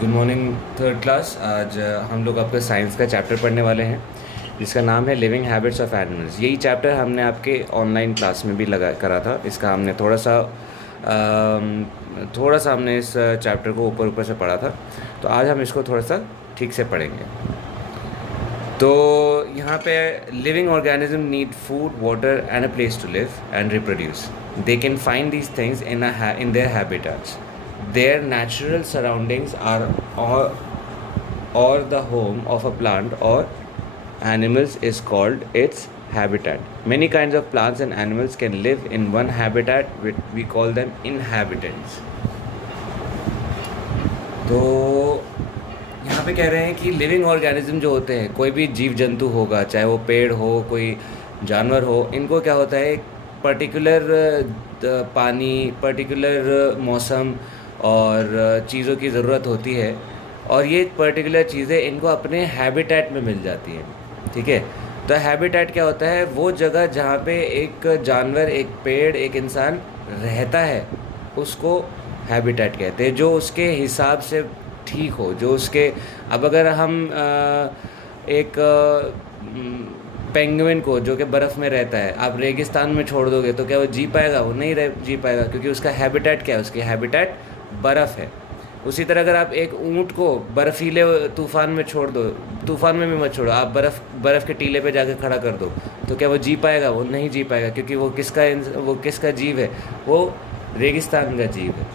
Good morning third class. आज हम लोग आपका साइंस का चैप्टर पढ़ने वाले हैं जिसका नाम है लिविंग हैबिट्स ऑफ एनिमल्स। यही चैप्टर हमने आपके ऑनलाइन क्लास में भी लगा करा था। इसका हमने थोड़ा सा हमने इस चैप्टर को ऊपर ऊपर से पढ़ा था, तो आज हम इसको थोड़ा सा ठीक से पढ़ेंगे। तो यहाँ पे living organism need food, water and a place to live and reproduce. They can find these things in their habitats. Their natural surroundings are or the home of a plant or animals is called its habitat. Many kinds of plants and animals can live in one habitat, which we call them inhabitants. तो यहाँ पे कह रहे हैं कि living organism जो होते हैं, कोई भी जीव जंतु होगा, चाहे वो पेड़ हो, कोई जानवर हो, इनको क्या होता है, एक पर्टिकुलर पानी, पर्टिकुलर मौसम और चीज़ों की ज़रूरत होती है, और ये पर्टिकुलर चीज़ें इनको अपने हैबिटेट में मिल जाती हैं। ठीक है, तो हैबिटेट क्या होता है, वो जगह जहाँ पे एक जानवर, एक पेड़, एक इंसान रहता है, उसको हैबिटेट कहते हैं। जो उसके हिसाब से ठीक हो, जो उसके, अब अगर हम एक पेंगुइन को जो कि बर्फ़ में रहता है, आप रेगिस्तान में छोड़ दोगे तो क्या वो जी पाएगा? वो नहीं जी पाएगा, क्योंकि उसका हैबिटेट क्या है, उसकी हैबिटेट बर्फ़ है। उसी तरह अगर आप एक ऊँट को बर्फ़ीले तूफ़ान में छोड़ दो, तूफ़ान में भी मत छोड़ो, आप बर्फ़ के टीले पे जाके खड़ा कर दो, तो क्या वो जी पाएगा? वो नहीं जी पाएगा, क्योंकि वो किसका जीव है? वो रेगिस्तान का जीव है।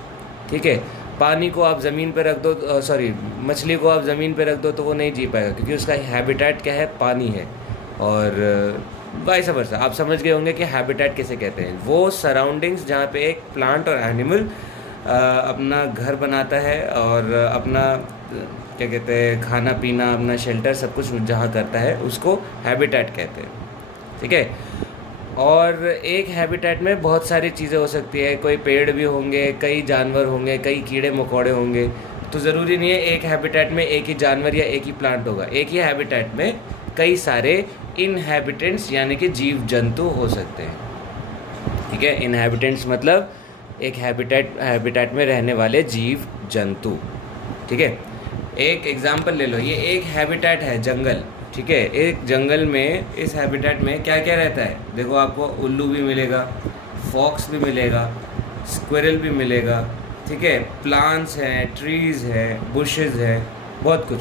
ठीक है, पानी को आप ज़मीन पे रख दो, मछली को आप ज़मीन पे रख दो तो वो नहीं जी पाएगा, क्योंकि उसका हैबिटेट क्या है? पानी है। और वाइस वर्सा, आप समझ गए होंगे कि हैबिटेट किसे कहते हैं। वो सराउंडिंग्स जहाँ पे एक प्लांट और एनिमल अपना घर बनाता है और अपना क्या कहते हैं, खाना पीना, अपना शेल्टर, सब कुछ जहाँ करता है, उसको हैबिटेट कहते हैं। ठीक है, और एक हैबिटेट में बहुत सारी चीज़ें हो सकती है, कोई पेड़ भी होंगे, कई जानवर होंगे, कई कीड़े मकोड़े होंगे। तो ज़रूरी नहीं है एक हैबिटेट में एक ही जानवर या एक ही प्लांट होगा। एक ही हैबिटेट में कई सारे इनहैबिटेंट्स यानी कि जीव जंतु हो सकते हैं। ठीक है, इनहैबिटेंट्स मतलब एक हैबिटेट में रहने वाले जीव जंतु। ठीक है, एक एग्जांपल ले लो, ये एक हैबिटेट है जंगल। ठीक है, एक जंगल में, इस हैबिटेट में क्या क्या रहता है? देखो, आपको उल्लू भी मिलेगा, फॉक्स भी मिलेगा, स्क्विरल भी मिलेगा। ठीक है, प्लांट्स हैं, ट्रीज़ हैं, बुशेस हैं, बहुत कुछ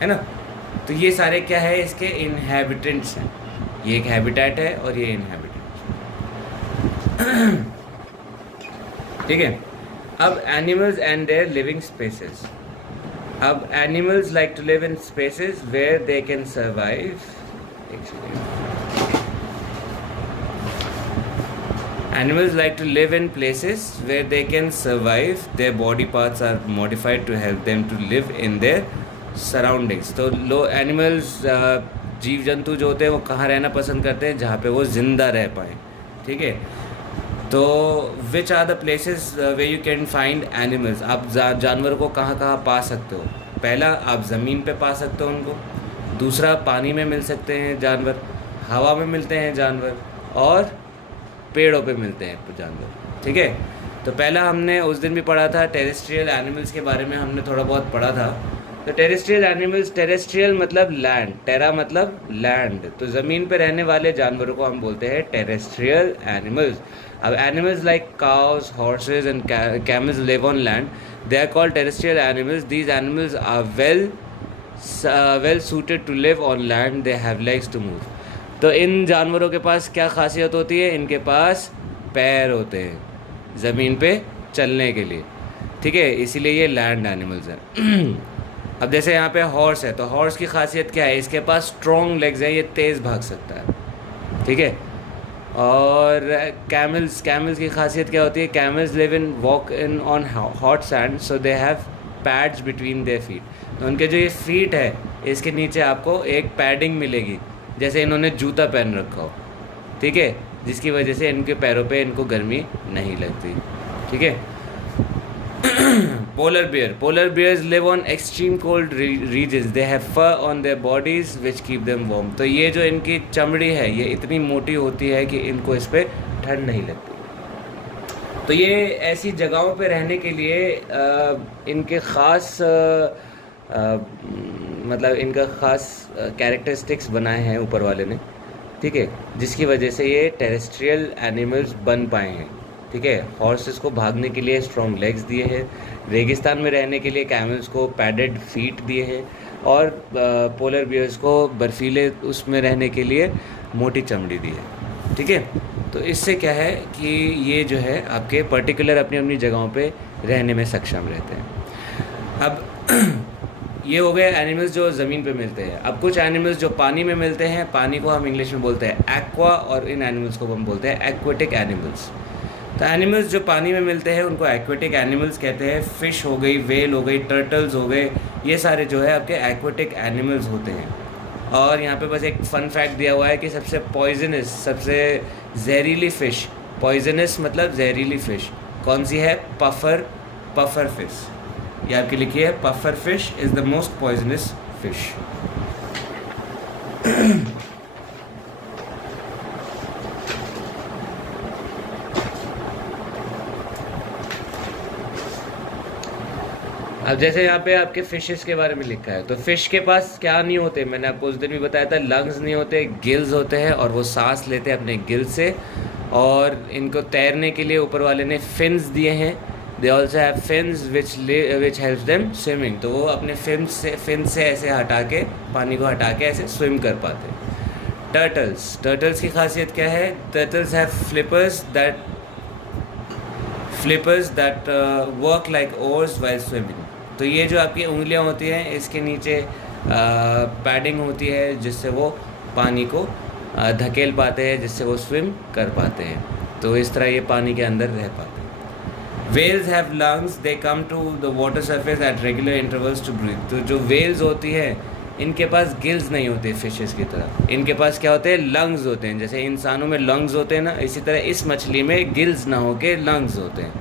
है ना। तो ये सारे क्या है, इसके इनहैबिटेंट्स हैं। ये एक हैबिटेट है और ये इनहैबिटेंट्स। ठीक है, अब animals and their living spaces. अब animals like to live in spaces where they can survive. Animals like to live in places where they can survive. Their body parts are modified to help them to live in their surroundings. तो animals, जीव जंतु जो होते हैं, वो कहाँ रहना पसंद करते हैं? जहाँ पे वो ज़िंदा रह पाएँ। ठीक है, तो which are the places where you can find animals. आप जानवर को कहाँ कहाँ पा सकते हो? पहला, आप ज़मीन पे पा सकते हो उनको। दूसरा, पानी में मिल सकते हैं जानवर, हवा में मिलते हैं जानवर, और पेड़ों पे मिलते हैं जानवर। ठीक है, तो पहला हमने उस दिन भी पढ़ा था, टेरेस्ट्रियल एनिमल्स के बारे में हमने थोड़ा बहुत पढ़ा था। तो टेरेस्ट्रियल एनिमल्स, टेरेस्ट्रियल मतलब लैंड, टेरा मतलब लैंड, तो ज़मीन पे रहने वाले जानवरों को हम बोलते हैं टेरेस्ट्रियल एनिमल्स। अब animals like cows, horses and camels live on land, they are called terrestrial animals. These animals are well suited to live on land, they have legs to move. तो इन जानवरों के पास क्या खासियत होती है? इनके पास पैर होते हैं ज़मीन पे चलने के लिए। ठीक है, इसीलिए ये लैंड एनिमल्स हैं। अब जैसे यहाँ पे हॉर्स है, तो हॉर्स की खासियत क्या है? इसके पास स्ट्रॉन्ग लेग्स हैं, ये तेज़ भाग सकता है। ठीक है, और कैमल्स की खासियत क्या होती है? Camels live in walk in on hot sand, so they have pads between their feet. तो उनके जो ये फीट है, इसके नीचे आपको एक पैडिंग मिलेगी, जैसे इन्होंने जूता पहन रखा हो। ठीक है, जिसकी वजह से इनके पैरों पे इनको गर्मी नहीं लगती। ठीक है, polar bears live on extreme cold regions, they have fur on their bodies which keep them warm. तो ये जो इनकी चमड़ी है, ये इतनी मोटी होती है कि इनको इस पर ठंड नहीं लगती। तो ये ऐसी जगहों पे रहने के लिए इनके ख़ास मतलब इनका ख़ास कैरेक्टरिस्टिक्स बनाए हैं ऊपर वाले ने, ठीक है, जिसकी वजह से ये टेरेस्ट्रियल एनिमल्स बन पाए हैं, ठीक है। हॉर्सेस को भागने के लिए स्ट्रॉन्ग लेग्स दिए हैं, रेगिस्तान में रहने के लिए कैमल्स को पैडेड फीट दिए हैं, और पोलर बियर्स को बर्फीले उसमें रहने के लिए मोटी चमड़ी दी है, ठीक है। तो इससे क्या है कि ये जो है आपके पर्टिकुलर अपनी अपनी जगहों पे रहने में सक्षम रहते हैं। अब ये हो गए एनिमल्स जो ज़मीन पे मिलते हैं। अब कुछ एनिमल्स जो पानी में मिलते हैं, पानी को हम इंग्लिश में बोलते हैं एक्वा, और इन एनिमल्स को हम बोलते हैं एक्वेटिक एनिमल्स। तो एनिमल्स जो पानी में मिलते हैं उनको एक्वेटिक एनिमल्स कहते हैं। फ़िश हो गई, वेल हो गई, टर्टल्स हो गए, ये सारे जो है आपके एक्वेटिक एनिमल्स होते हैं। और यहाँ पे बस एक फ़न फैक्ट दिया हुआ है कि सबसे पॉइजनस, सबसे जहरीली फ़िश, पॉइजनस मतलब जहरीली फ़िश कौन सी है? Puffer fish. ये आपकी लिखी है, puffer fish is the most poisonous fish. अब जैसे यहाँ पे आपके फिशेस के बारे में लिखा है, तो फिश के पास क्या नहीं होते, मैंने आपको उस दिन भी बताया था, लंग्स नहीं होते, गिल्स होते हैं, और वो सांस लेते हैं अपने गिल से। और इनको तैरने के लिए ऊपर वाले ने फिन्स दिए हैं। दे also have fins which helps them swimming. तो वो अपने फिन से ऐसे हटा के, पानी को हटा के ऐसे स्विम कर पाते हैं। टर्टल्स की खासियत क्या है? Turtles have flippers that work like ores while swimming. तो ये जो आपकी उंगलियां होती हैं, इसके नीचे पैडिंग होती है, जिससे वो पानी को धकेल पाते हैं, जिससे वो स्विम कर पाते हैं। तो इस तरह ये पानी के अंदर रह पाते हैं। Whales have lungs, they come to the water surface at regular intervals to breathe. तो जो वेल्स होती है, इनके पास गिल्स नहीं होते फिशेस की तरह, इनके पास क्या होते हैं? लंग्स होते हैं। जैसे इंसानों में लंग्स होते हैं ना, इसी तरह इस मछली में गिल्स ना होके लंग्स होते हैं।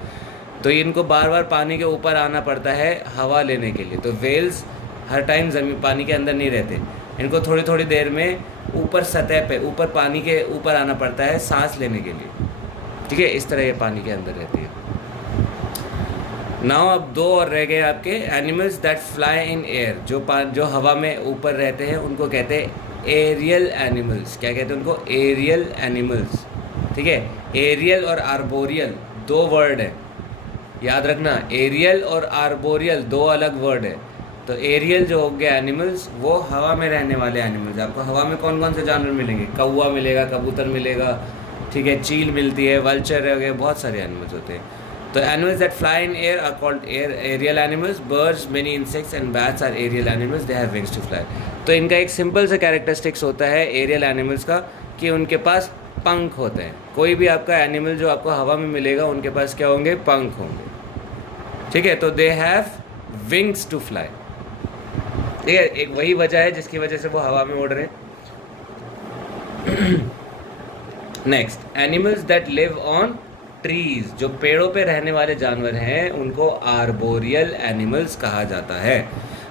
तो इनको बार बार पानी के ऊपर आना पड़ता है हवा लेने के लिए। तो वेल्स हर टाइम ज़मीन पानी के अंदर नहीं रहते, इनको थोड़ी थोड़ी देर में ऊपर सतह पे, ऊपर पानी के ऊपर आना पड़ता है सांस लेने के लिए, ठीक है। इस तरह ये पानी के अंदर रहती है। नाउ अब दो और रह गए आपके animals that fly in air. जो हवा में ऊपर रहते हैं उनको कहते हैं एरियल एनिमल्स। क्या कहते हैं उनको? एरियल एनिमल्स, ठीक है। एरियल और आर्बोरियल दो वर्ड है, याद रखना। एरियल और आर्बोरियल दो अलग वर्ड है। तो एरियल जो हो गया एनिमल्स, वो हवा में रहने वाले एनिमल्स। आपको हवा में कौन कौन से जानवर मिलेंगे? कौवा मिलेगा, कबूतर मिलेगा, ठीक है, चील मिलती है, वल्चर है, बहुत सारे एनिमल्स होते हैं। तो animals that fly in air are called aerial animals. Birds, many insects and bats are aerial animals, they have wings to fly. तो इनका एक सिंपल सा कैरेक्टरिस्टिक्स होता है एरियल एनिमल्स का, कि उनके पास पंख होते हैं। कोई भी आपका एनिमल जो आपको हवा में मिलेगा, उनके पास क्या होंगे? पंख होंगे, ठीक है। तो they have wings to fly, ठीक है। एक वही वजह है जिसकी वजह से वो हवा में उड़ रहे हैं। Next, animals that live on trees. जो पेड़ों पे रहने वाले जानवर हैं उनको आर्बोरियल एनिमल्स कहा जाता है।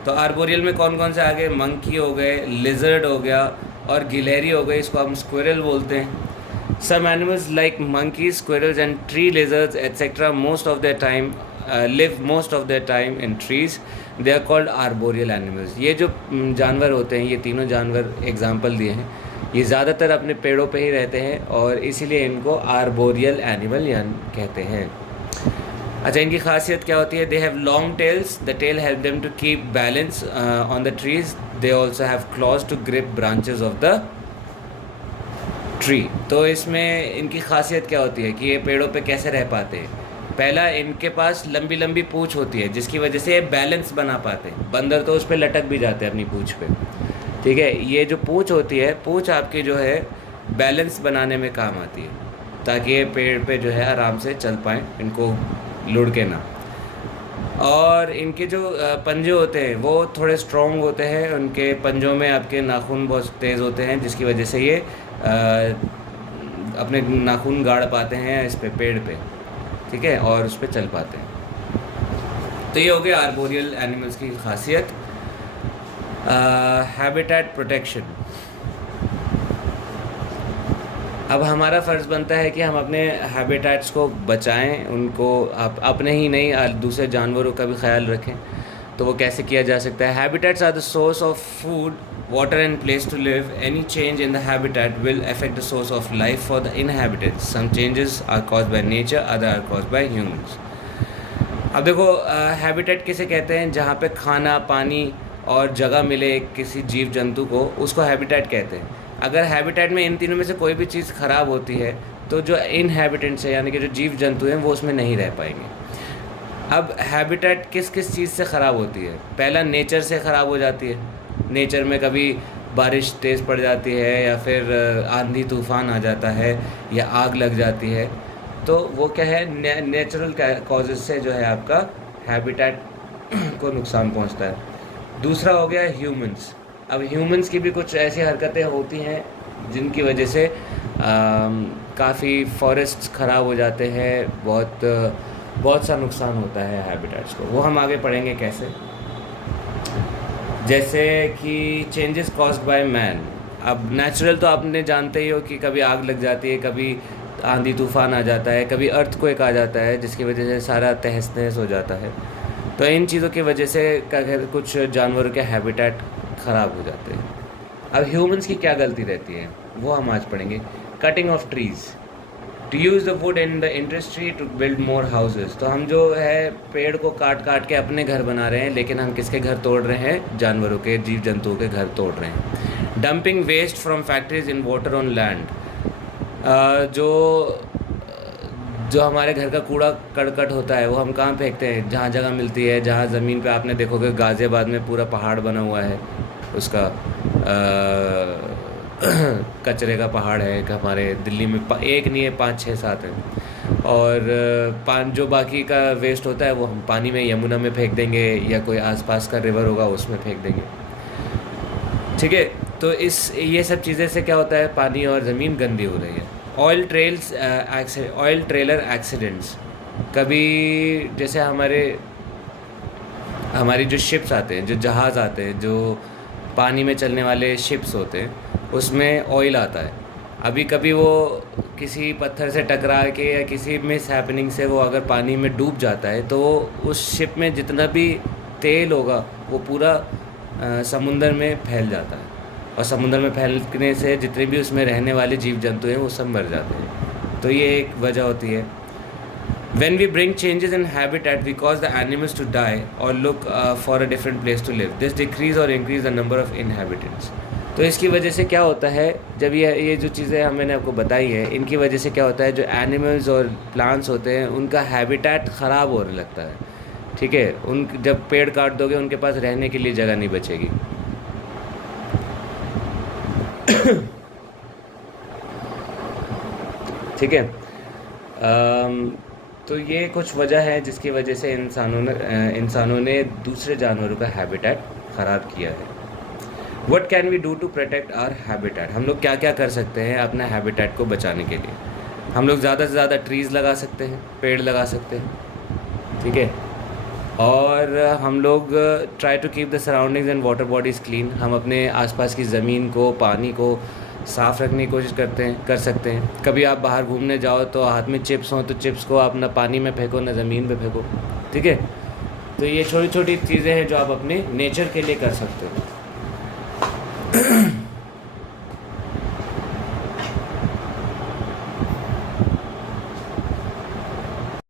तो आर्बोरियल में कौन कौन से आ गए? मंकी हो गए, लिजर्ड हो गया, और गिलहरी हो गई, इसको हम स्क्विरल बोलते हैं। Some animals like monkeys, squirrels and tree lizards etcetera most of their time live most of their time in trees. They are called arboreal animals. ये जो जानवर होते हैं, ये तीनों जानवर एग्जाम्पल दिए हैं, ये ज़्यादातर अपने पेड़ों पे ही रहते हैं, और इसीलिए इनको आर्बोरियल एनिमल कहते हैं। अच्छा, इनकी खासियत क्या होती है? They have long tails, the tail help them to keep balance on the trees. They also have claws to grip branches of the tree. तो इसमें इनकी खासियत क्या होती है कि ये पेड़ों पे कैसे रह पाते हैं? पहला, इनके पास लंबी लंबी पूँछ होती है, जिसकी वजह से ये बैलेंस बना पाते हैं। बंदर तो उस पर लटक भी जाते हैं अपनी पूँछ पे, ठीक है। ये जो पूँछ होती है, पूँछ आपकी जो है बैलेंस बनाने में काम आती है, ताकि ये पेड़ पे जो है आराम से चल पाएँ, इनको लुढ़के ना। और इनके जो पंजे होते हैं वो थोड़े स्ट्रॉन्ग होते हैं। उनके पंजों में आपके नाखून बहुत तेज़ होते हैं, जिसकी वजह से ये अपने नाखून गाड़ पाते हैं इस पे, पेड़ पे, ठीक है, और उस पर चल पाते हैं। तो ये हो गया आर्बोरियल एनिमल्स की खासियत। Habitat protection. अब हमारा फ़र्ज़ बनता है कि हम अपने हैबिटेट्स को बचाएं, उनको अपने ही नहीं दूसरे जानवरों का भी ख्याल रखें। तो वो कैसे किया जा सकता है? Habitats are the source of food, water and place to live. Any change in the habitat will affect the source of life for the inhabitants. Some changes are caused by nature, other are caused by humans. अब देखो, habitat किसे कहते हैं? जहाँ पे खाना, पानी और जगह मिले किसी जीव जंतु को, उसको हैबिटेट कहते हैं। अगर हैबिटेट में इन तीनों में से कोई भी चीज़ ख़राब होती है तो जो इनहैबिटेंट्स है, यानी कि जो जीव जंतु हैं, वो उसमें नहीं रह पाएंगे। अब हैबिटेट किस किस चीज़ से ख़राब होती है? पहला, नेचर से ख़राब हो जाती है। नेचर में कभी बारिश तेज़ पड़ जाती है, या फिर आंधी तूफ़ान आ जाता है, या आग लग जाती है, तो वो क्या है, नेचुरल कॉजेज़ से जो है आपका हैबिटेट को नुकसान पहुंचता है। दूसरा हो गया ह्यूमंस। अब ह्यूमंस की भी कुछ ऐसी हरकतें होती हैं जिनकी वजह से काफ़ी फॉरेस्ट्स ख़राब हो जाते हैं, बहुत सा नुकसान होता है हैबिटेट्स को। वो हम आगे पढ़ेंगे कैसे। जैसे कि चेंजेस कॉज्ड बाय मैन। अब नेचुरल तो आपने जानते ही हो कि कभी आग लग जाती है, कभी आंधी तूफ़ान आ जाता है, कभी अर्थक्वेक आ जाता है, जिसकी वजह से सारा तहस नहस हो जाता है। तो इन चीज़ों की वजह से कुछ जानवरों के हैबिटेट ख़राब हो जाते हैं। अब ह्यूमंस की क्या गलती रहती है, वो हम आज पढ़ेंगे। Cutting of trees to use the wood in the industry to build more houses. तो हम जो है पेड़ को काट काट के अपने घर बना रहे हैं, लेकिन हम किसके घर तोड़ रहे हैं? जानवरों के, जीव जंतुओं के घर तोड़ रहे हैं। Dumping waste from factories in water on land. जो हमारे घर का कूड़ा करकट होता है वो हम कहाँ फेंकते हैं? जहाँ जगह मिलती है, जहाँ ज़मीन पे आपने देखोगे गाज़ियाबाद में पूरा पहाड़ बना हुआ है, उसका कचरे का पहाड़ है। हमारे दिल्ली में एक नहीं है, 5, 6, 7 है। और जो बाकी का वेस्ट होता है वो हम पानी में, यमुना में फेंक देंगे, या कोई आसपास का रिवर होगा उसमें फेंक देंगे। ठीक है, तो ये सब चीज़ें से क्या होता है? पानी और ज़मीन गंदी हो रही है। Oil trailer accidents. कभी जैसे हमारी जो शिप्स आते हैं, जो जहाज़ आते हैं, जो पानी में चलने वाले शिप्स होते हैं, उसमें ऑयल आता है। अभी कभी वो किसी पत्थर से टकरा के या किसी मिस हैपनिंग से वो अगर पानी में डूब जाता है, तो उस शिप में जितना भी तेल होगा वो पूरा समुंदर में फैल जाता है, और समुंदर में फैलने से जितने भी उसमें रहने वाले जीव जंतु हैं वो सब मर जाते हैं। तो ये एक वजह होती है। When we bring changes in habitat, we cause the animals to die or look for a different place to live. This decrease or increase the number of inhabitants. तो इसकी वजह से क्या होता है, जब ये जो चीज़ें मैंने आपको बताई है, इनकी वजह से क्या होता है, जो एनिमल्स और प्लांट्स होते हैं उनका हैबिटेट ख़राब होने लगता है। ठीक है, जब पेड़ काट दोगे उनके पास रहने के लिए जगह नहीं बचेगी। ठीक है, तो ये कुछ वजह है जिसकी वजह से इंसानों ने दूसरे जानवरों का हैबिटेट ख़राब किया है। What can we do to protect our habitat? हम लोग क्या क्या कर सकते हैं अपना हैबिटेट को बचाने के लिए? हम लोग ज़्यादा से ज़्यादा ट्रीज़ लगा सकते हैं, पेड़ लगा सकते हैं। ठीक है, और हम लोग try to keep the surroundings and water bodies clean. हम अपने आसपास की ज़मीन को, पानी को साफ़ रखने की कोशिश कर सकते हैं। कभी आप बाहर घूमने जाओ तो हाथ में चिप्स हों तो चिप्स को आप ना पानी में फेंको ना ज़मीन पे फेंको। ठीक है, तो ये छोटी छोटी चीज़ें हैं जो आप अपने नेचर के लिए कर सकते हो।